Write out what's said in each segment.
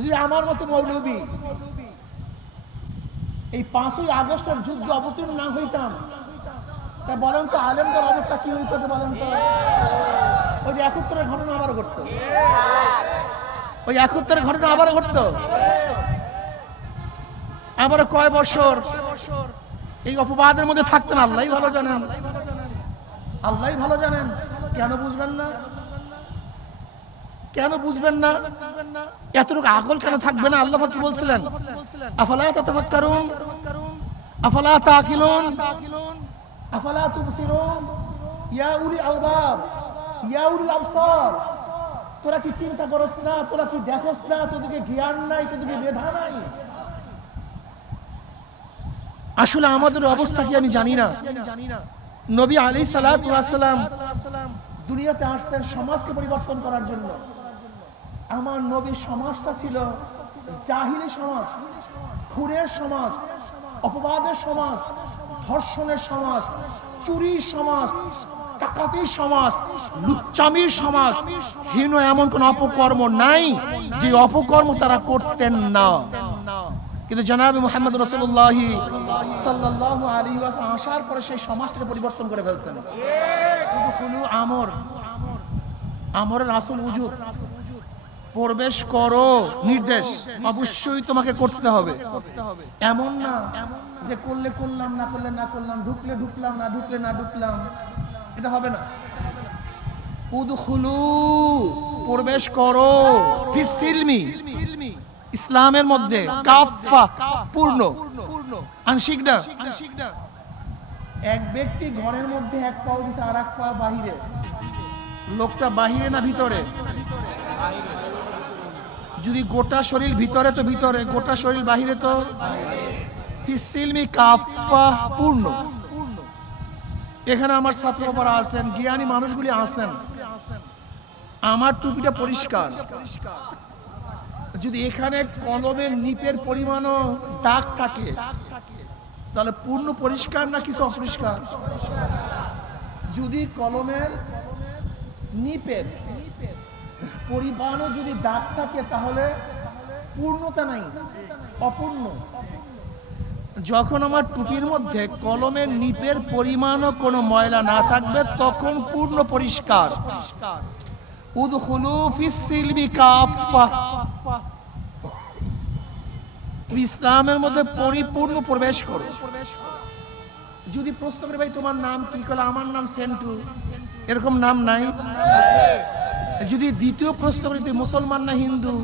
যদি আমার মতো মৌলবী এই 5ই আগস্টের যুদ্ধ অবতীর্ণ না হইতাম, তা বলেন তো আলেমদের অবস্থা কি হইতো বলেন তো? ওই যে 71-এর ঘটনা আবার ঘটতো, ওই 71-এর ঘটনা আবার ঘটতো। আবার কয় বছর এই অপবাদের মধ্যে থাকতেন আল্লাহই ভালো জানেন, আল্লাহই ভালো জানেন। কেন বুঝবেন না? কেন বুঝবেন না? এতটুকু আকল কেন থাকবে না? আল্লাহ কি বলছিলেন? আফালা তাতাফাক্কারুন আফালা তাকিলুন আফালা তুবসিরুন ইয়া উলিল আলবাব ইয়া উলিল আবসার। তোরা কি চিন্তা করস না? তোরা কি দেখোস না? তোদেরকে জ্ঞান নাই, তোদেরকে মেধা নাই? আসলে আমাদের অবস্থা কি আমি জানি না। নবী আলাইহিস সালাতু ওয়াস সালাম দুনিয়াতে আসছেন সমাজকে পরিবর্তন করার জন্য। আমার নবীর সমাজটা ছিল জাহিলি সমাজ, খুনের সমাজ, অপবাদের সমাজ, ধর্ষণের সমাজ, চুরির সমাজ, ডাকাতির সমাজ, লুচ্চামির সমাজ। হীন এমন কোন অপকর্ম নাই যে অপকর্ম তারা করতেন না। কিন্তু জনাবে মুহাম্মদ রাসূলুল্লাহ সাল্লাল্লাহু আলাইহি ওয়াসাল্লাম আসার পরে সেই সমাজটাকে পরিবর্তন করে ফেলছেন। উদখুলু আমর রাসূল উজুর, প্রবেশ করো নির্দেশ, অবশ্যই তোমাকে করতে হবে। এমন না যে করলে করলাম, না করলে না করলাম, ঢুকলে ঢুকলাম, না ঢুকলে না ঢুকলাম, এটা হবে না। উদখুলু, প্রবেশ করো, ফিস সিলমি, ইসলামের মধ্যে, কাফা, পূর্ণ, আংশিক না। এক ব্যক্তি ঘরের মধ্যে এক পাও দিছে আর এক পা বাহিরে, লোকটা বাহিরে না ভিতরে? যদি গোটা শরীর ভিতরে তো ভিতরে, গোটা শরীর বাহিরে তো ফিস সিলমি কাফা, পূর্ণ। এখানে আমার ছাত্র বাবারা আছেন, জ্ঞানী মানুষগুলি আছেন, আমার টুপিটা পরিষ্কার। যদি এখানে কলমের নিপের পরিমাণও দাগ থাকে তাহলে পূর্ণ পরিষ্কার না কিছু অপরিষ্কার? যদি কলমের নিপের পরিমাণও যদি দাগ থাকে তাহলে পূর্ণতা নাই, অপূর্ণ। যখন আমার টুপির মধ্যে কলমের নিপের পরিমাণও কোনো ময়লা না থাকবে তখন পূর্ণ পরিষ্কার। উদখুলু ফিস সিলমি কাফা, ইসলামের মধ্যে পরিপূর্ণ প্রবেশ করো। যদি প্রশ্ন করে ভাই তোমার নাম কি, বলে আমার নাম সেন্টু, এরকম নাম নাই। যদি দ্বিতীয় প্রশ্ন করি তুই মুসলমান না হিন্দু,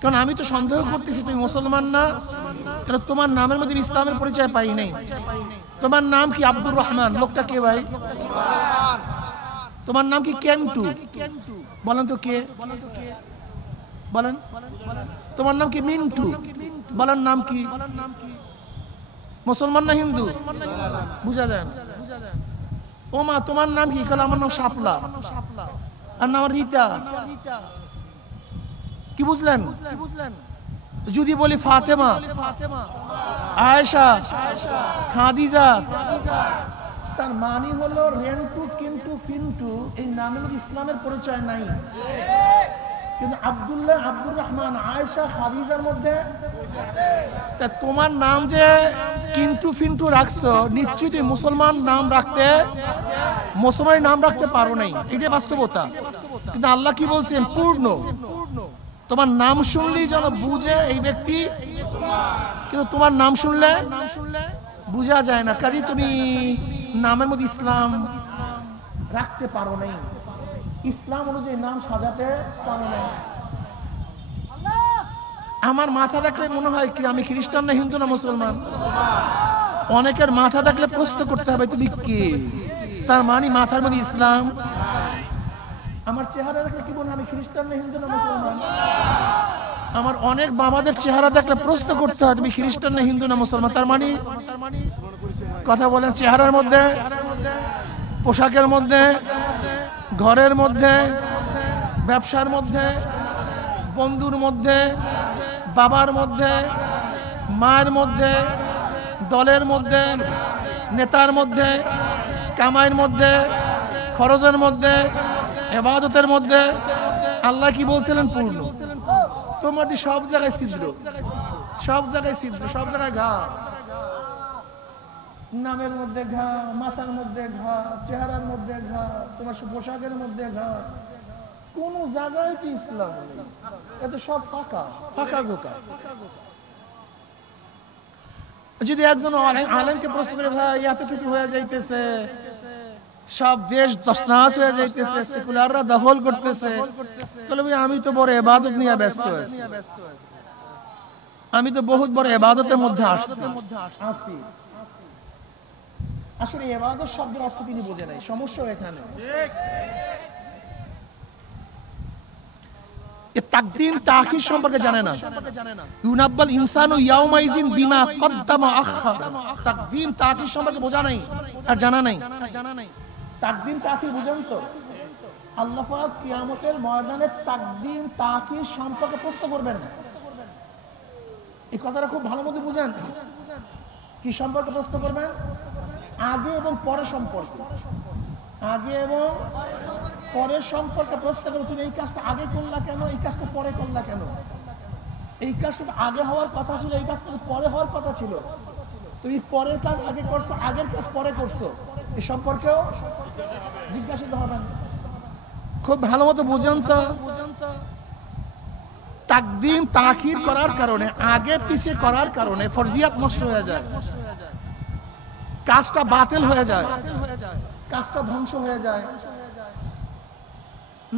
কারণ আমি তো সন্দেহ করতেছি তুই মুসলমান না, কারণ তোমার নামের মধ্যে ইসলামের পরিচয় পাই নাই। তোমার নাম কি আব্দুর রহমান, লোকটা কে ভাই? তোমার নাম কি কেন্টু, বলেন তো কে? বলেন। তোমার নাম কি মিন্টু, বলেন নাম কি? মুসলমান না হিন্দু? বুঝা যায় না। ও মা তোমার নাম কি? আমার নাম শাপলা, আর নাম রীতা। কি বুঝলেন? যদি বলি ফাতেমা, আয়েশা, খাদিজা, তার মানে হলো রেন্টু, কিন্টু, ফিন্টু, এই নামের মধ্যে ইসলামের পরিচয় নাই। কিন্তু আব্দুল্লাহ, আব্দুর রহমান, আয়েশা, খাদিজার মধ্যে। তা তোমার নাম যে কিন্টু ফিন্টু রাখছো, নিশ্চয়ই তুমি মুসলমান নাম রাখতে, মুসলমান নাম রাখতে পারো নাই, এটাই বাস্তবতা। কিন্তু আল্লাহ কি বলছেন? পূর্ণ। তোমার নাম শুনলেই যেন বুঝে এই ব্যক্তি, কিন্তু তোমার নাম শুনলে বুঝা যায় না, কাজে তুমি নামের মধ্যে ইসলাম রাখতে পারো নাই, ইসলাম অনুযায়ী নাম সাজাতে পারো নাই। আমার মাথা দেখলে মনে হয় কি আমি খ্রিস্টান না হিন্দু না মুসলমান? অনেকের মাথা দেখলে প্রশ্ন করতে হবে তুমি কে, তার মানে মাথার মধ্যে ইসলাম। আমার চেহারা দেখলে কি মনে হয় আমি খ্রিস্টান না হিন্দু না মুসলমান? আমার অনেক বাবাদের চেহারা দেখলে প্রশ্ন করতে হয় তুমি খ্রিস্টান না হিন্দু না মুসলমান, তার মানে কথা বলেন চেহারার মধ্যে, পোশাকের মধ্যে, ঘরের মধ্যে, ব্যবসার মধ্যে, বন্ধুর মধ্যে, বাবার মধ্যে, মায়ের মধ্যে, দলের মধ্যে, নেতার মধ্যে, কামাইয়ের মধ্যে, খরচের মধ্যে, ইবাদতের মধ্যে, আল্লাহ কি বলছিলেন? পূর্ণ। তোমার সব জায়গায় ছিদ্র, সব জায়গায় ছিদ্র, সব জায়গায় ঘা, নামের মধ্যে ঘা, মাথার মধ্যে ঘা, চেহারার মধ্যে ঘা, তোমার পোশাকের মধ্যে ঘা, কোন জায়গায় কি ইসলাম নেই। এত সব ফাঁকা, ফাঁকা জোকা। যদি একজন আলেমকে প্রশ্ন করে, ভাই এত কিছু হয়ে যাইতেছে, সব দেশ তছনছ হয়ে যাইতেছে, সেকুলাররা দখল করতেছে, তাহলে ভাই আমি তো বড় ইবাদত নিয়ে ব্যস্ত আছি, আমি তো বহুত বড় ইবাদতের মধ্যে আসছি। আসলে ইবাদত শব্দের অর্থ তিনি বোঝে নাই, সমস্যা এখানে। তাকদিম তাখির সম্পর্কে জানে না। ইউনাব্বাল ইনসানু ইয়াউমাইজিন বিমা কদ্দামা আখার। তাকদিম তাখির সম্পর্কে বোঝা নাই আর জানা নাই। তাকদিম তাখির বুঝেন তো? আল্লাহ পাক কিয়ামতের ময়দানে তাকদিম তাখির সম্পর্কে প্রশ্ন করবেন। এই কথাটা খুব ভালো মতো বুঝেন। কি সম্পর্কে প্রশ্ন করবেন? আগে এবং পরে সম্পর্কে। আগে এবং পরের সম্পর্কে প্রশ্ন করো, তুমি এই কাজটা আগে করলা কেন, এই কাজটা পরে করলা কেন, এই কাজটা আগে হওয়ার কথা ছিল, এই কাজটা পরে হওয়ার কথা ছিল, তুমি পরের কাজ আগে করছো, আগের কাজ পরে করছো, এই সম্পর্কেও জিজ্ঞাসিত হবেন। খুব ভালো মতো বুঝেন তো, তাকদিম তাখির করার কারণে, আগে পিছিয়ে করার কারণে ফরজিয়াত নষ্ট হয়ে যায়, কাজটা বাতিল হয়ে যায়, কাজটা ধ্বংস হয়ে যায়।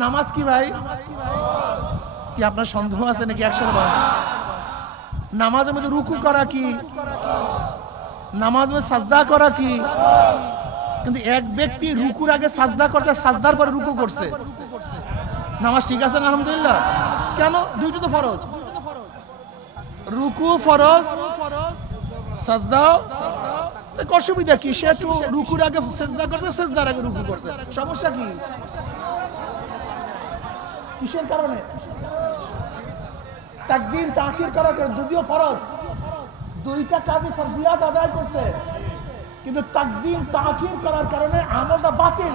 নামাজ কি ভাই? কি আপনার সন্দেহ আছে নাকি? একসাথে বলেন। নামাজের মধ্যে রুকু করা কি? নামাজের মধ্যে সাজদা করা কি? কিন্তু এক ব্যক্তি রুকুর আগে সাজদা করছে, সাজদার পরে রুকু করছে, নামাজ ঠিক আছে না? আলহামদুলিল্লাহ। কেন? দুইটা তো ফরজ। রুকু ফরজ, সাজদাও। অসুবিধা কি? সে একটু রুকুর আগে সাজদা করছে, সাজদার আগে রুকু করছে, সমস্যা কি? কিসের কারণে? তাকদিম তাখির করার কারণে। দুটিও ফরজ, দুইটা কাজই ফরজিয়াত আদায় করছে, কিন্তু তাকদিম তাখির করার কারণে আমলটা বাতিল।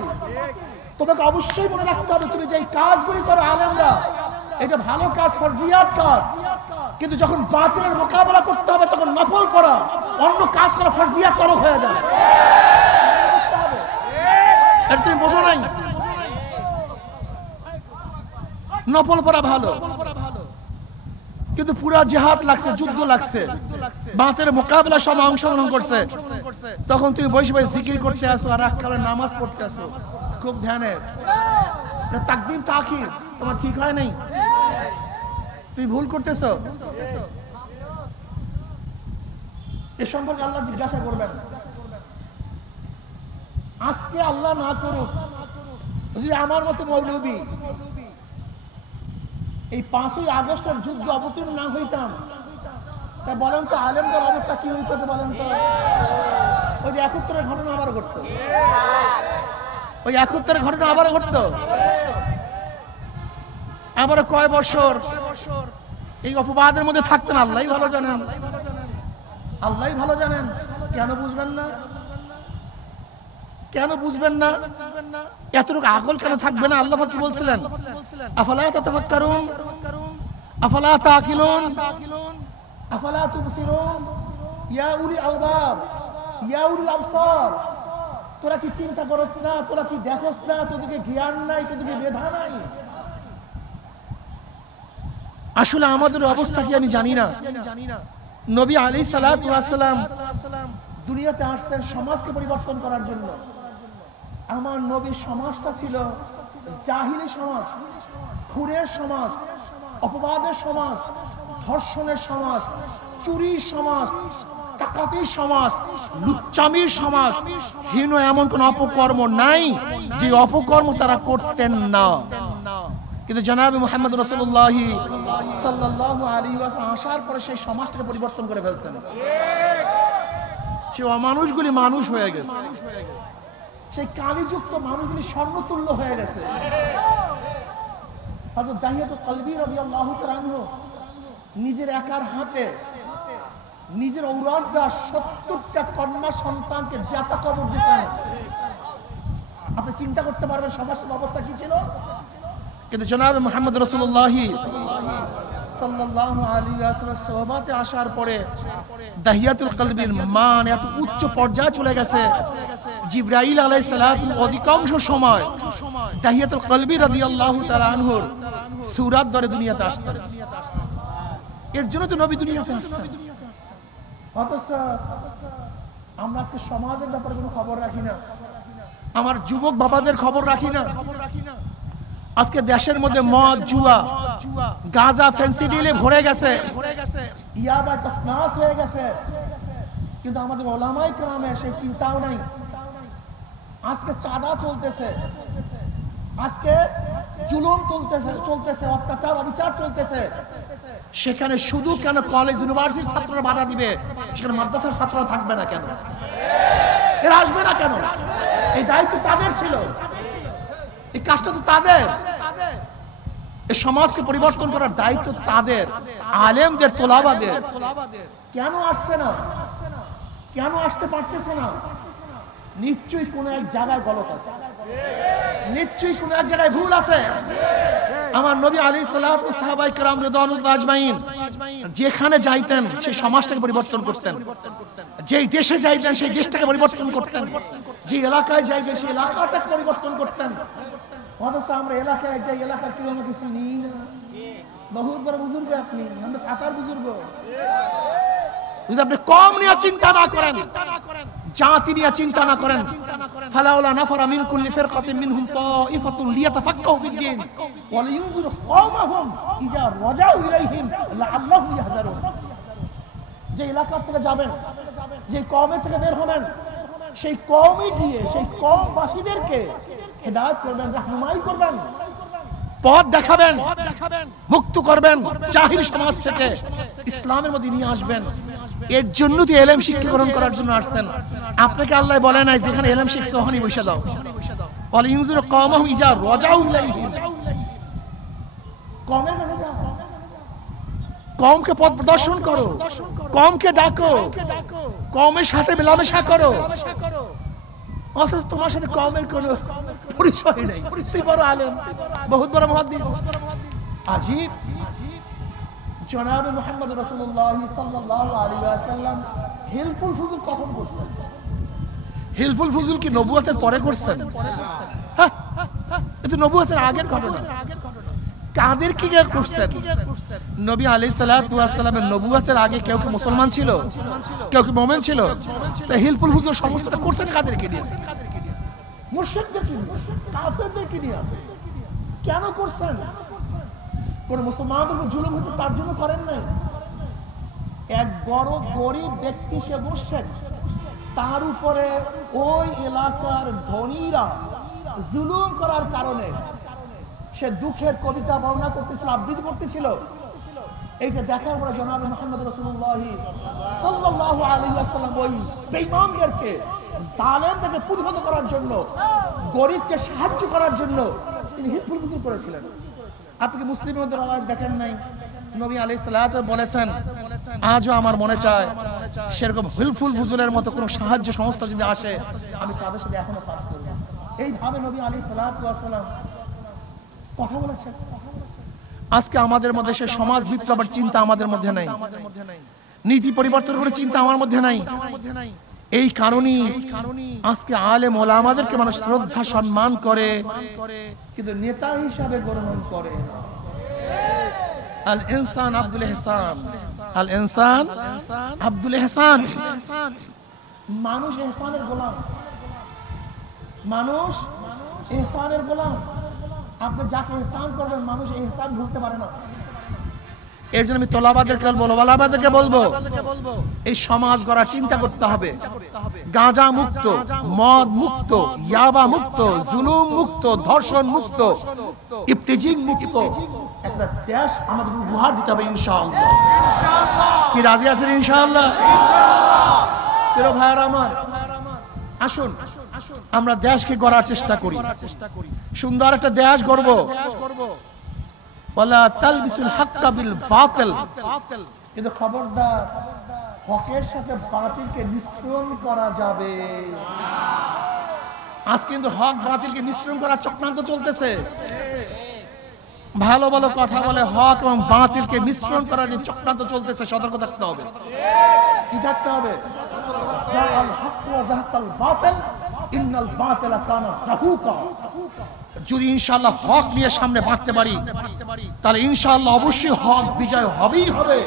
তোমাকে অবশ্যই মনে রাখতে হবে, তুমি যে কাজগুলি করো আলেমরা, এটা ভালো কাজ, ফরজিয়াত কাজ, কিন্তু যখন বাতিলের মোকাবেলা করতে হবে তখন নফল করা, অন্য কাজ করা ফরজিয়াত তরক হয়ে যায়। এটা তুমি বোঝো নাই। নফল পড়া ভালো, কিন্তু পুরা জিহাদ লাগছে, যুদ্ধ লাগছে, বাতের মোকাবেলা সব অংশগ্রহণ করছে, তখন তুমি বসে বসে জিকির করতে আসো আর এককালে নামাজ পড়তে আসো। খুব ধ্যানের। তাকদিম তাখির তোমার ঠিক হয় নাই, তুমি ভুল করতেছো। এ সম্পর্কে আল্লাহ জিজ্ঞাসা করবেন। আজকে আল্লাহ না করুক, যদি আমার মতো মৌলবী এই 5ই আগস্টের যুদ্ধ অবতীর্ণ না হইতাম, তা বলেন তো আলেমদের অবস্থা কি হইতো? বলেন তো। ওই যে 71-এর ঘটনা আবার ঘটতো, ওই 71-এর ঘটনা আবার ঘটতো, আবার কয় বছর এই অপবাদের মধ্যে থাকতেন। আল্লাহই ভালো জানেন, আল্লাহই ভালো জানেন। কেন বুঝবেন না? কেন বুঝবেন না? এতটুকু আকল কেন থাকবে না? আল্লাহ কি বলছিলেন? আফালা তাতাফাক্কারুন, আফালা তাকিলুন, আফালা তুবসিরুন, ইয়া উলিল আলবাব, ইয়া উলিল আবসার। তোরা কি চিন্তা করছ না? তোরা কি দেখছ না? তোদেরকে জ্ঞান নাই, তোদেরকে মেধা নাই? আসলে আমাদের অবস্থা কি আমি জানি না। নবী আলাইহিস সালাতু ওয়াস সালাম দুনিয়াতে আসছেন সমাজকে পরিবর্তন করার জন্য। আমার নবীর সমাজটা ছিল জাহিলি সমাজ, খুনের সমাজ, অপবাদের সমাজ, ধর্ষণের সমাজ, চুরির সমাজ, ডাকাতির সমাজ, লুচ্চামির সমাজ। হীন এমন কোন অপকর্ম নাই যে অপকর্ম তারা করতেন না। কিন্তু জনাবে মুহাম্মদ রাসূলুল্লাহ সাল্লাল্লাহু আলাইহি ওয়াসাল্লাম আসার পরে সেই সমাজটাকে পরিবর্তন করে ফেলছেন। সেই অমানুষগুলি মানুষ হয়ে গেছে, সেই কালিযুক্ত মানুষগুলি স্বর্ণতুল্য হয়ে গেছে। হযরত দাহিয়াতুল কলবি রাদিয়াল্লাহু তাআলা আনহু নিজের একার হাতে নিজের ঔরসা 70টা কন্যা সন্তানকে জাতা কবর দিয়েছেন। আপনি চিন্তা করতে পারবেন সমাজের অবস্থা কি ছিল? কিন্তু জনাব মুহাম্মদ রাসূলুল্লাহ সাল্লাল্লাহু আলাইহি ওয়াসাল্লাম সোহবতে আসার পরে দাহিয়াতুল কলবির মান এত উচ্চ পর্যায়ে চলে গেছে, জিবরাইল আলাইহিস সালাতু অধিকাংশ সময় দাহিয়াতুল কলবি রাদিয়াল্লাহু তাআলা আনহুর সূরাত ধরে দুনিয়াতে আসতেন। এর জন্য তো নবী দুনিয়াতে আসতেন। অথচ আমরা আজকে সমাজের ব্যাপারে কোনো খবর রাখি না, আমার যুবক বাবাদের খবর রাখি না। আজকে দেশের মধ্যে মদ, জুয়া, গাঁজা, ফেন্সিডিলে ভরে গেছে, ইয়াবা তসনাস হয়ে গেছে, কিন্তু আমাদের ওলামায়ে কেরামের সেই চিন্তাও নাই। আজকে চাঁদা চলতেছে, আজকে জুলুম চলতেছে, অত্যাচার অবিচার চলতেছে। সেখানে শুধু কেন কলেজ ইউনিভার্সিটির ছাত্ররা বাধা দিবে, সেখানে মাদ্রাসার ছাত্ররা থাকবে না কেন? এরা আসবে না কেন? এই দায়িত্ব তাদের ছিল, এই কাজটা তো তাদের। এই সমাজকে পরিবর্তন করার দায়িত্ব তাদের, আলেমদের, তোলাবাদের। কেন আসছে না? কেন আসতে পারতেছে না? নিশ্চয়ই কোনো এক জায়গায় গলত আছে, নিশ্চয়ই কোনো এক জায়গায় ভুল আছে। আমার নবী আলাইহিস সালাতু ওয়াস সাহাবায়ে কেরাম রিদওয়ানুল্লাহ আজমাইন যেখানে যাইতেন সেই সমাজটাকে পরিবর্তন করতেন, যেই দেশে যাইতেন সেই দেশটাকে পরিবর্তন করতেন, যে এলাকায় যাইতেন সেই এলাকাটাকে পরিবর্তন করতেন। অথচ আমরা এলাকায় যাই, এলাকার কেউ আমাকে চিনি না। বহুত বড় বুজুর্গ আপনি, আমরা সাতার বুজুর্গ। যদি আপনি কম নিয়ে চিন্তা না করেন, জাতি নিয়ে চিন্তা না করেন, ফালাউলা নাফারা মিন কুল্লি ফিরকাতিন মিনহুম তাইফাতুন লিয়াতাফাক্কাহু ফিদ-দ্বীন ওয়া লিয়ুনযিরু কওমাহুম ইযা রাজাউ ইলাইহিম লাআল্লাহুম ইয়াহযারুন। যে এলাকা থেকে যাবেন, যে কওমের থেকে বের হবেন, সেই কওমে গিয়ে সেই কওমবাসীদেরকে হেদায়েত করবেন, রাহনুমাই করবেন, পথ দেখাবেন, মুক্ত করবেন, জাহিল সমাজ থেকে ইসলামের মধ্যে নিয়ে আসবেন। এর জন্য তো ইলম শিক্ষা গ্রহণ করার জন্য আসছেন। আপনাকে আল্লাহ বলে নাই যেখানে ইলম শিখছো ওখানে বসে দাও। ওয়াল ইউনযিরু কওমাহুম ইযা রাজাউ ইলাইহিম, কওমের কাছে যাও, কওমকে পথ প্রদর্শন করো, কওমকে ডাকো, কওমের সাথে মেলামেশা করো। অথচ তোমার সাথে কওমের কোনো পরিচয় নেই। তুই বড় আলেম, বহুত বড় মুহাদ্দিস। আজীব। জনাব মুহাম্মদ রাসূলুল্লাহ সাল্লাল্লাহু আলাইহি ওয়াসাল্লাম হিলফুল ফুজুল কখন করছেন? হিলফুল ফুজুল কি নবুয়তের পরে করছেন? হ্যাঁ, এটা নবুয়তের আগের ঘটনা। কাদের কি করছেন? নবী আলাইহিস সালাতু ওয়াস সালামের নবুয়তের আগে কেউ কি মুসলমান ছিল? কেউ কি মুমিন ছিল? তো হিলফুল ফুজুল সমস্তটা করছেন কাদেরকে নিয়ে? মুশরিকদেরকে নিয়ে, কাফেরদেরকে নিয়ে। কেন করছেন? কোন মুসলমানদের উপর জুলুম হয়েছে তার জন্য করেন নাই। এক বড় গরিব ব্যক্তি সে মুশরিক, তার উপরে ওই এলাকার ধনীরা জুলুম করার কারণে সে দুঃখের কবিতা বর্ণনা করতেছিল, আবৃত্তি করতেছিল। এইটা দেখার পরে জনাব মুহাম্মদ রাসূলুল্লাহ সাল্লাল্লাহু আলাইহি ওয়াসাল্লাম ওই বেঈমানদেরকে, জালেমদেরকে প্রতিহত করার জন্য, গরিবকে সাহায্য করার জন্য তিনি হিলফুল ফুজুল করেছিলেন। আপনি কি মুসলিমের মধ্যে রাওয়ায়াত দেখেন নাই? নবী আলাইহিস সালাতু বলেছেন, আজও আমার মনে চায় সেরকম হিলফুল ফুজুলের মতো কোনো সাহায্য সংস্থা যদি আসে আমি তাদের সাথে এখনো কাজ করব। এইভাবে নবী আলাইহিস সালাতু ওয়াসাল্লাম কথা বলেছেন। আজকে আমাদের মধ্যে সে সমাজ বিপ্লবের চিন্তা আমাদের মধ্যে নাই, নীতি পরিবর্তন করে চিন্তা আমার মধ্যে নাই। এই কারণেই আজকে আলেম ওলামাদেরকে মানুষ শ্রদ্ধা সম্মান করে, কিন্তু নেতা হিসাবে গ্রহণ করে না। আল ইনসান আব্দুল ইহসান, আল ইনসান আব্দুল ইহসান। মানুষ ইহসানের গোলাম, মানুষ ইহসানের গোলাম। আপনি যাকে ইহসান করবেন মানুষ ইহসান ভুলতে পারে না। এর জন্য আমি তোলাবাদেরকে বলবো, ওলামাদেরকে বলবো, এই সমাজ গড়ার চিন্তা করতে হবে। গাঁজা মুক্ত, মদ মুক্ত, ইয়াবা মুক্ত, জুলুম মুক্ত, ধর্ষণ মুক্ত, ইফতিজিং মুক্ত একটা দেশ আমাদের উপহার দিতে হবে ইনশাআল্লাহ। কি রাজি আছেন ইনশাআল্লাহ? প্রিয় ভাইরা আমার, আসুন আমরা দেশকে গড়ার চেষ্টা করি, সুন্দর একটা দেশ গড়ব। ওয়ালা তালবিসুল হাক্কা বিল বাতিল, কিন্তু খবরদার হকের সাথে বাতিলকে মিশ্রণ করা যাবে না। আজ কিন্তু হক বাতিলকে মিশ্রণ করার চক্রান্ত চলতেছে। ভালো ভালো কথা বলে হক এবং বাতিলকে মিশ্রণ করার যে চক্রান্ত চলতেছে, সতর্ক থাকতে হবে। কি থাকতে হবে? যদি ইনশাআল্লাহ হক নিয়ে সামনে বাড়তে পারি, তাহলে ইনশাআল্লাহ অবশ্যই হক বিজয় হবেই হবে,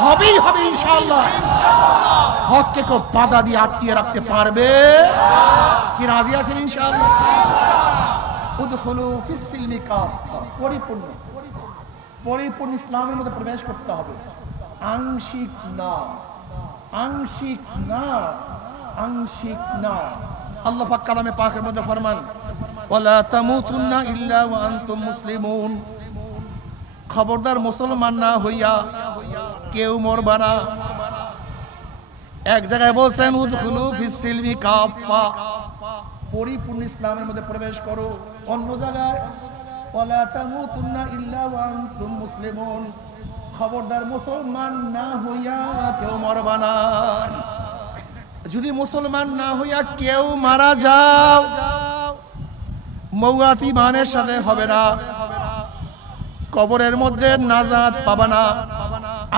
হবেই হবে ইনশাআল্লাহ। হককে কেউ বাধা দিয়ে আটকিয়ে রাখতে পারবে? কি রাজি আছেন ইনশাআল্লাহ? উদখুলু ফিস সিলমি কাফা, পরিপূর্ণ পরিপূর্ণ ইসলামের মধ্যে প্রবেশ করতে হবে। আংশিক না, আংশিক না, আংশিক না। আল্লাহ পাক কালামে পাকের মধ্যে ফরমান, ওয়ালা তামুতুন্না ইল্লা ওয়া আনতুম মুসলিমুন, খবরদার মুসলমান না হইয়া কেউ মরবা না। এক জায়গায় বলছেন উদখুলু ফিস সিলমি কাফা, পরিপূর্ণ ইসলামের মধ্যে প্রবেশ করো। অন্য জায়গায় ওয়ালা তামুতুন্না ইল্লা ওয়া আনতুম মুসলিমুন, খবরদার মুসলমান না হইয়া কেউ মরবা না। যদি মুসলমান না হইয়া কেউ মারা যাও, মওয়াত ইমানের সাথে হবে না, কবরের মধ্যে নাজাত পাবা না,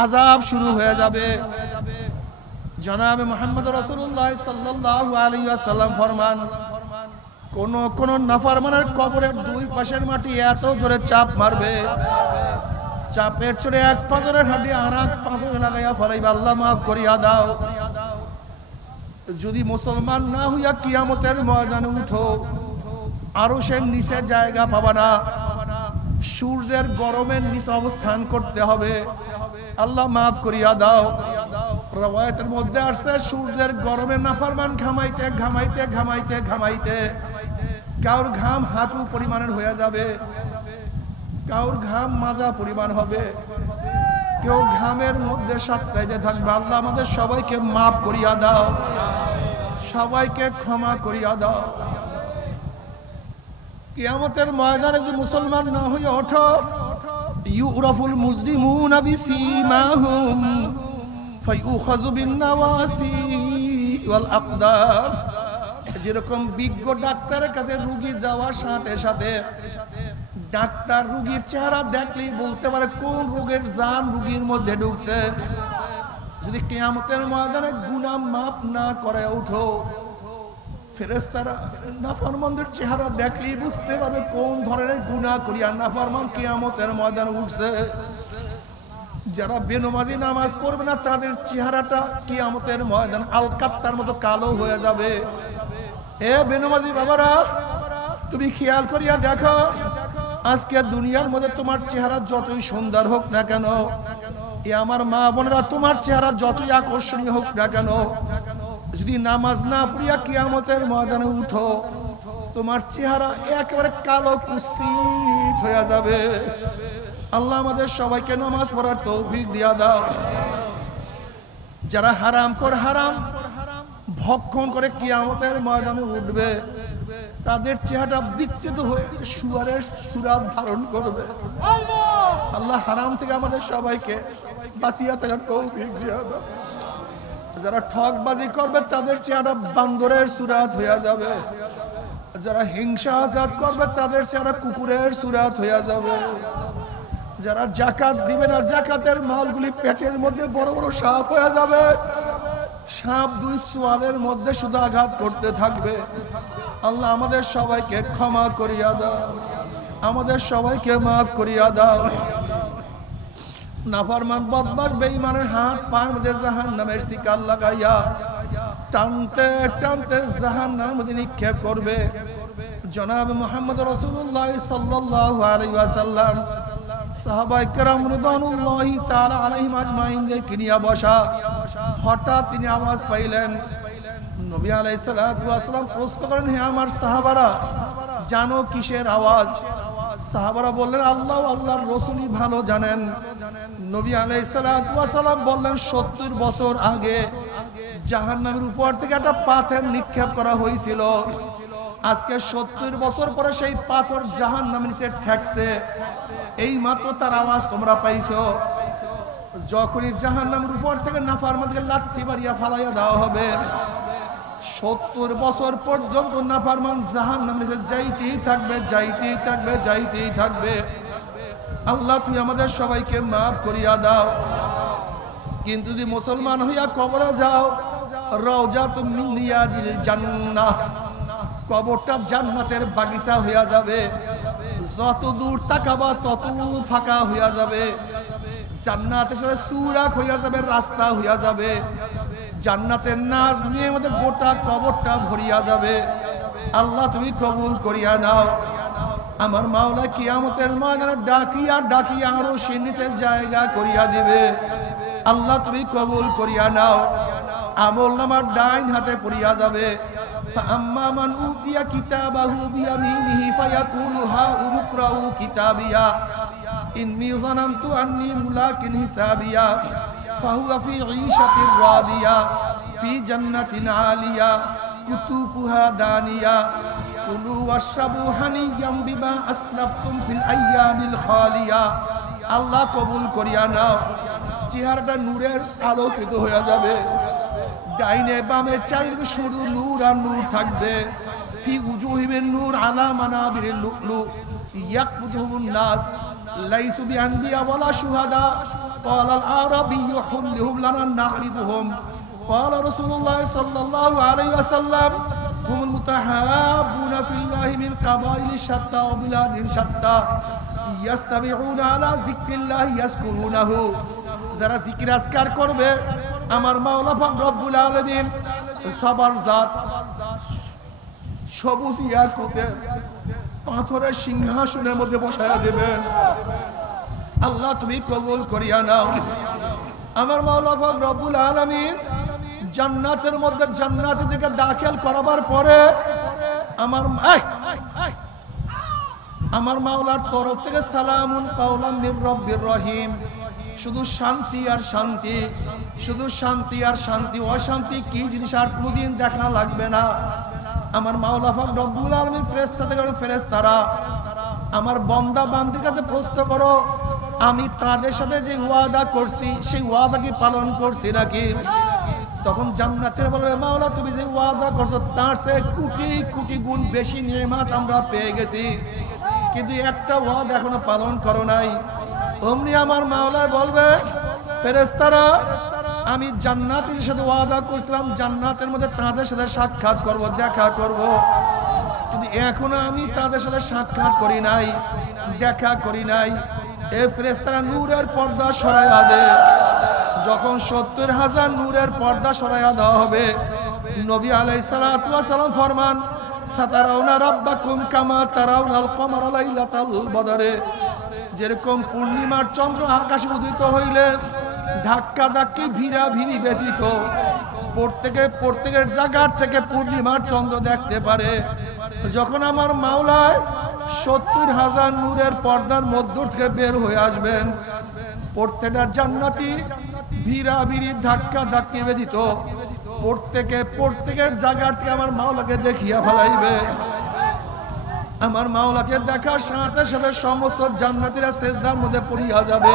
আযাব শুরু হয়ে যাবে। জনাবে মুহাম্মদ রাসূলুল্লাহ সাল্লাল্লাহু আলাইহি ওয়াসাল্লাম ফরমান, কোন নাফরমানের কবরের দুই পাশের মাটি এত জোরে চাপ মারবে, চাপের চড়ে এক পাঁজরের হাড্ডি আর এক পাঁজরে লাগাইয়া ফলাইবা, আল্লাহ মাফ করিয়া দাও। যদি মুসলমান না হইয়া কিয়ামতের ময়দানে উঠো, আরশের নিচে জায়গা পাবা না, সূর্যের গরমের নিচে অবস্থান করতে হবে, আল্লাহ মাফ করিয়া দাও। রওয়ায়াতের মধ্যে আসছে সূর্যের গরমে নাফরমান ঘামাইতে ঘামাইতে ঘামাইতে ঘামাইতে কাউর ঘাম হাঁটু পরিমাণের হয়ে যাবে, কাউর ঘাম মাজা পরিমাণ হবে, কেউ ঘামের মধ্যে সাঁতরাইতে থাকবে। আল্লাহ আমাদের সবাইকে মাফ করিয়া দাও, সবাইকে ক্ষমা করিয়া দাও। কিয়ামতের ময়দানে যদি মুসলমান না হয়ে ওঠো, ইউরাফুল মুজরিমুনা বিসীমাহুম ফায়ুখাযু বিন-নাওয়াসি ওয়াল আকদাম। যেরকম বিজ্ঞ ডাক্তারের কাছে রোগী যাওয়ার সাথে সাথে ডাক্তার রোগীর চেহারা দেখলেই বলতে পারে কোন রোগের জান রোগীর মধ্যে ঢুকছে। যদি কিয়ামতের ময়দানে গুনাহ মাফ না করে ওঠো, ফেরেশতারা নাফরমানদের চেহারা দেখলেই বুঝতে পারবে কোন ধরনের গুনাহ করিয়া নাফরমান কিয়ামতের ময়দানে উঠছে। যারা বেনমাজি নামাজ পড়বে না, তাদের চেহারাটা কিয়ামতের ময়দানে আলকাত্তার মতো কালো হয়ে যাবে। এ বেনমাজি বাবারা, তুমি খেয়াল করিয়া দেখো, আজকে দুনিয়ার মধ্যে তোমার চেহারা যতই সুন্দর হোক না কেন, এ আমার মা বোনেরা, তোমার চেহারা যতই আকর্ষণীয় হোক না কেন, যদি নামাজ না পড়িয়া কিয়ামতের ময়দানে উঠো, তোমার চেহারা একেবারে কালো কুৎসিত হয়ে যাবে। আল্লাহ আমাদের সবাইকে নামাজ পড়ার তৌফিক দিয়া দাও। যারা হারাম ভক্ষণ করে কিয়ামতের ময়দানে উঠবে, তাদের চেহারা বিকৃত হয়ে শুয়ারের সূরত ধারণ করবে। আল্লাহ হারাম থেকে আমাদের সবাইকে বাঁচিয়ে থাকার তৌফিক দিয়া দাও। যারা ঠকবাজি করবে, তাদের চেহারা বান্দরের সূরত হয়ে যাবে। যারা হিংসা হাসাদ করবে, তাদের চেহারা কুকুরের সূরত হয়ে যাবে। যারা যাকাত দিবে না, যাকাতের মালগুলি পেটের মধ্যে বড় বড় সাপ হয়ে যাবে। সাপ দুই সোয়ালের মধ্যে শুধু আঘাত করতে থাকবে। আল্লাহ আমাদের সবাইকে ক্ষমা করিয়া দাও, আমাদের সবাইকে মাফ করিয়া দাও। নাফরমান বদমাশ বেঈমানের হাত পায়ের মধ্যে জাহান্নামের শিকল লাগাইয়া টানতে টানতে জাহান্নামের মধ্যে নিক্ষেপ করবে। জনাব মুহাম্মদ রাসূলুল্লাহ সাল্লাল্লাহু আলাইহি ওয়াসাল্লাম সাহাবায়ে কেরাম রিদওয়ানুল্লাহি তাআলা আলাইহিম আজমাইনদেরকে নিয়ে বসা। হঠাৎ তিনি আওয়াজ পাইলেন। নবী আলাইহিস সালাতু ওয়াস সালাম প্রশ্ন করেন, হে আমার সাহাবারা, জানো কিসের আওয়াজ? সাহাবারা বললেন, আল্লাহ আল্লাহর রাসূলই ভালো জানেন। নবী আলাইহিস সালাতু ওয়াস সালাম বললেন, 70 বছর আগে জাহান্নামের উপর থেকে একটা পাথর নিক্ষেপ করা হয়েছিল। আজকে 70 বছর পরে সেই পাথর জাহান্নামের নিচে ঠেকছে। এই মাত্র তার আওয়াজ তোমরা পাইছো। যখনই জাহান্নামের উপর থেকে নাফরমানকে লাথি মারিয়া ফালাইয়া দেওয়া হবে, 70 বছর পর্যন্ত নাফরমান জাহান্নামের নিচে যাইতেই থাকবে, যাইতেই থাকবে, যাইতেই থাকবে। আল্লাহ তুমি আমাদের সবাইকে মাফ করিয়া দাও। কিন্তু যদি মুসলমান হইয়া কবরে যাও, রওজাতুম মিন রিয়াজিল জান্নাহ, কবরটা জান্নাতের বাগিচা হইয়া যাবে। যত দূর তাকাবা তত ফাঁকা হইয়া যাবে। জান্নাতের সাথে সুরাক হইয়া যাবে, রাস্তা হইয়া যাবে। জান্নাতের নাজ নিয়ে আমাদের গোটা কবরটা ভরিয়া যাবে। আল্লাহ তুমি কবুল করিয়া নাও। আমার মাওলা কিয়ামতের ময়দানে ডাকিয়া ডাকিয়া আরো সে নিচের জায়গা করিয়া দিবে। আল্লাহ তুমি কবুল করিয়া নাও। আমল নামার ডাইন হাতে পড়িয়া যাবে। আম্মা মান উতিয়া কিতাবাহু বিয়ামিনিহি ফায়াকুলু হা উমকরাউ কিতাবিয়া ইন্নী যানানতু আন্নী মুলাকিন হিসাবিয়া ফাহুয়া ফি ঈশাতির রাদিয়া ফি জান্নাতিন আলিয়া কুতুবুহা দানিয়া কুলু ওয়াশরাবু হানিয়াম বিমা আসলাফতুম ফিল আইয়ামিল খালিয়া। আল্লাহ কবুল করিয়া নাও। চেহারাটা নূরের আলোকিত হয়ে যাবে। ডাইনে বামে চারিদিকে শুধু নূর আর নূর থাকবে। ফি উজুহিমিন নূর আলা মানাবিরিল লুলু ইয়াকবুতুহুন নাস লাইসু বিআনবিয়া ওয়ালা শুহাদা ক্বালাল আরাবিয়্যু হুল্লুহুম লানা নাহরিবুহুম ক্বালা রাসূলুল্লাহ সাল্লাল্লাহু আলাইহি ওয়াসাল্লাম হুমুল মুতাহাব্বুনা ফিল্লাহি মিন কাবাইলি শাত্তা ওয়া বিলাদিন শাত্তা ইয়াস্তাবিউনা আলা যিকরিল্লাহি ইয়াজকুরুনাহু। যারা জিকির আজকার করবে আমার মাওলা পাক রব্বুল আলামিন সবার জাত সবুজ ইয়াকুতের পাথরের সিংহাসনের মধ্যে বসায়া দেবেন। আল্লাহ তুমি কবুল করিয়া নাও। আমার মাওলা পাক রব্বুল আলামিন জান্নাতের মধ্যে জান্নাতের দিকে দাখিল করাবার পরে আমার মাওলার তরফ থেকে সালামুন কাওলাম মির রব্বির রহিম। শুধু শান্তি আর শান্তি, শুধু শান্তি আর শান্তি। অশান্তি কি জিনিস আর কোনোদিন দেখা লাগবে না। আমার মাওলা পাক রব্বুল আলামিন ফেরেশতা থেকে ফেরেশতারা আমার বান্দা বান্দির কাছে প্রশ্ন করো, আমি তাদের সাথে যে ওয়াদা করছি সেই ওয়াদা কি পালন করছি নাকি? তখন জান্নাতের বলবে মাওলা তুমি যে ওয়াদা করছো তার চেয়ে কোটি কোটি গুণ বেশি নিয়ামত আমরা পেয়ে গেছি, কিন্তু একটা ওয়াদা এখনো পালন করো নাই। অমনি আমার মাওলা বলবে ফেরেশতারা আমি জান্নাতের সাথে ওয়াদা করেছিলাম জান্নাতের মধ্যে তাদের সাথে সাক্ষাৎ করব, দেখা করব, কিন্তু এখনো আমি তাদের সাথে সাক্ষাৎ করি নাই, দেখা করি নাই। এই ফেরেশতারা নূরের পর্দা সরাইয়া দেয়। যখন ৭০,০০০ নূরের পর্দা সরাইয়া দেওয়া হবে, নবী আলাইহিস সালাতু ওয়াস সালাম ফরমান সাতারাউনা রাব্বাকুম কামা তারাউনাল কমারা লাইলাতাল বদরে। যেরকম পূর্ণিমার চন্দ্র আকাশে উদিত হইলে ধাক্কা ধাক্কি ভিড়া ভিড়ি ব্যতীত প্রত্যেকের জায়গার থেকে পূর্ণিমার চন্দ্র দেখতে পারে, যখন আমার মাওলায় ৭০,০০০ নূরের পর্দার মধ্য থেকে বের হয়ে আসবেন, প্রত্যেকটা জান্নাতি ভিড়া ভিড়ি ধাক্কা ধাক্কি ব্যতীত প্রত্যেকের জায়গার থেকে আমার মাওলাকে দেখিয়া ফেলাইবে। আমার মাওলাকে দেখার সাথে সাথে সমস্ত জান্নাতীরা সেজদার মধ্যে পড়িয়া যাবে।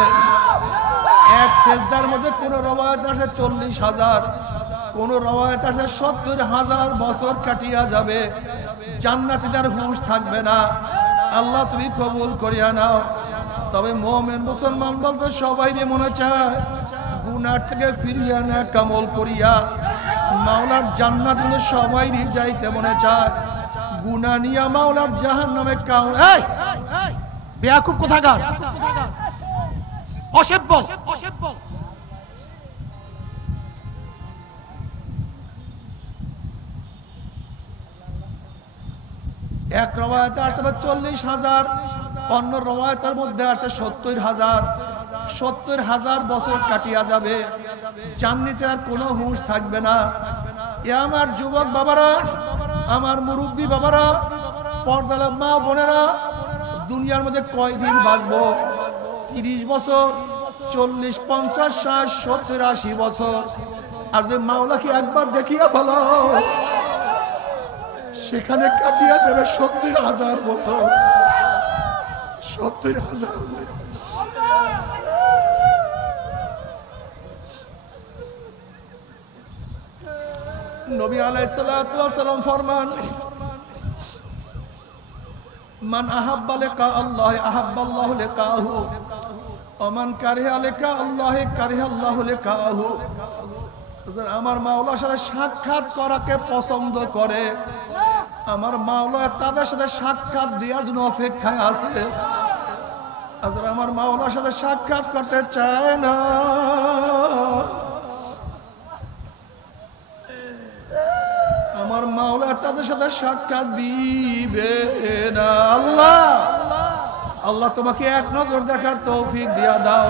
এক সেজদার মধ্যে কোন রওয়ায়াত আছে ৪০,০০০, কোন রওয়ায়াত আছে ৭০,০০০ বছর কাটিয়া যাবে। জান্নাতীদের হুঁশ থাকবে না। আল্লাহ তুমি কবুল করিয়া নাও। তবে মুমিন মুসলমান বলতে সবাই মনে চায় গুনাহ থেকে ফিরিয়া না কামল করিয়া মাওলার জান্নাত মধ্যে সবাই যাইতে মনে চায়। গুনাহ নিয়া মাওলার জাহান্নামে কাউ এই বেয়াকুব কোথাকার অসভ্য এক রওয়ায়াতে আছে ৪০,০০০, অন্য রওয়ায়াতের মধ্যে আছে ৭০,০০০। ৭০,০০০ বছর কাটিয়া যাবে, জান্নাতে আর কোনো হুঁশ থাকবে না। এ আমার যুবক বাবারা, আমার মুরব্বী বাবারা, পর্দার মা বোনেরা, দুনিয়ার মধ্যে কয়দিন বাঁচবো? ৩০ বছর, ৪০, ৫০, ৬০, ৭০, ৮০ বছর। আর যদি মাওলাকে একবার দেখিয়া ভালো সেখানে কাটিয়া যাবে ৭০,০০০ বছর। ৭০,০০০ নবী আলাইহিস সালাতু ওয়াস সালাম ফরমান মান আহাব্বা লিকা আল্লাহ আহাব্বাল্লাহু লিকাহু ওয়া মান কারিহা লিকা আল্লাহ কারিহাল্লাহু লিকাহু। আমার মাওলার সাথে সাক্ষাৎ করাকে পছন্দ করে, আমার মাওলা তাদের সাথে সাক্ষাৎ দেওয়ার জন্য অপেক্ষায় আছে। আমার মাওলার সাথে সাক্ষাৎ করতে চায় না, আমার মাওলা তাদের সাথে সাক্ষাৎ দিবে না। আল্লাহ আল্লাহ তোমাকে এক নজর দেখার তৌফিক দিয়া দাও।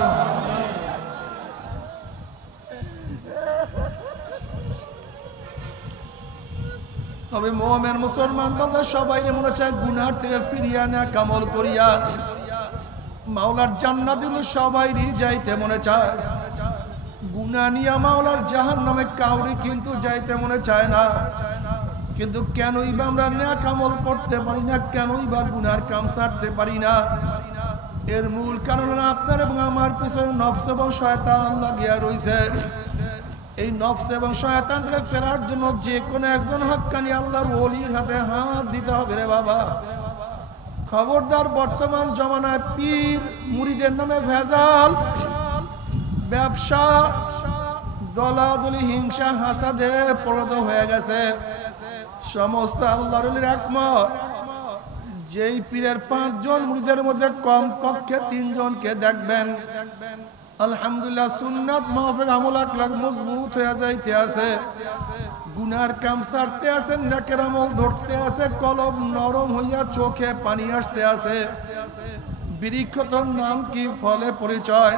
তবে মুমিন মুসলমান বান্দা সবাই মনে চায় গুনাহ থেকে ফিরিয়া না কামল করিয়া মাওলার জান্নাতে সবাইরই যাইতে মনে চায়। গুনাহ নিয়া মাওলার জাহান্নামে কাউরি কিন্তু যাইতে মনে চায় না। কিন্তু কেনই বা আমরা নেক আমল করতে পারি না, কেনই বা গুনার কাম ছাড়তে পারি না? এর মূল কারণ আপনার এবং আমার পিছনে নফস এবং শয়তান লাগিয়া রয়েছে। এই নফস এবং শয়তান থেকে ফেরার জন্য যে কোনো একজন হক্কানি আল্লাহর ওলির হাতে হাত দিতে হবে রে বাবা। খবরদার, বর্তমান জমানায় পীর মুরিদের নামে ভেজাল, ব্যবসা, দলাদলি, হিংসা, হাসাদে পরিণত হয়ে গেছে। সমস্ত আল্লাহর ওলির একমত, যেই পীরের 5 জন মুরিদের মধ্যে কম পক্ষে 3 জনকে দেখবেন আলহামদুলিল্লাহ সুন্নাত মাহফিল আমল আকলাক মজবুত হয়ে যাইতে আছে, গুনার কাম ছাড়তে আছে, নেকের আমল ধরতে আছে, কলব নরম হইয়া চোখে পানি আসতে আছে। বৃক্ষতর নাম কি, ফলে পরিচয়।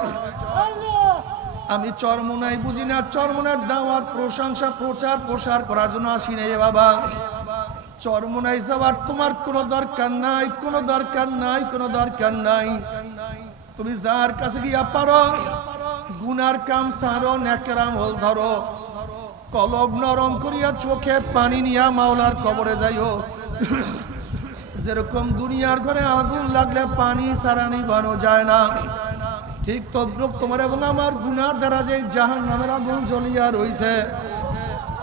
আমি চরমোনাই বুঝি না, চরমোনার দাওয়াত, প্রশংসা, প্রচার প্রসার করার জন্য আসি নাই বাবা। চরমোনাই যাওয়ার তোমার কোনো দরকার নাই, কোনো দরকার নাই, কোনো দরকার নাই। তুমি যার কাছে গিয়া পারো গুনার কাম ছাড়ো, নেকের আমল ধরো, কলব নরম করিয়া চোখে পানি নিয়া মাওলার কবরে যাইও। যেরকম দুনিয়ার ঘরে আগুন লাগলে পানি ছাড়া নিভানো যায় না, ঠিক তদ্রুপ তোমার এবং আমার গুনার দ্বারা যে জাহান্নামের আগুন জ্বলিয়া রইছে,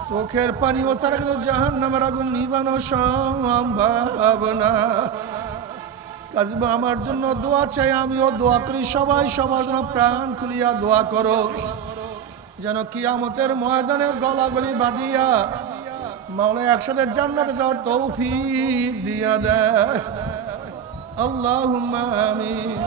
চোখের পানি ও ছাড়া কিন্তু জাহান্নামের আগুন নিভানো সম্ভব না। কাজে আমার জন্য দোয়া চাই, আমিও দোয়া করি, সবাই সবার জন্য প্রাণ খুলিয়া দোয়া করো, যেন কিয়ামতের ময়দানে গলাগলি বাঁধিয়া মাওলা একসাথে জান্নাতে যাওয়ার তৌফিক দিয়া দেয়। আল্লাহুম্মা আমিন।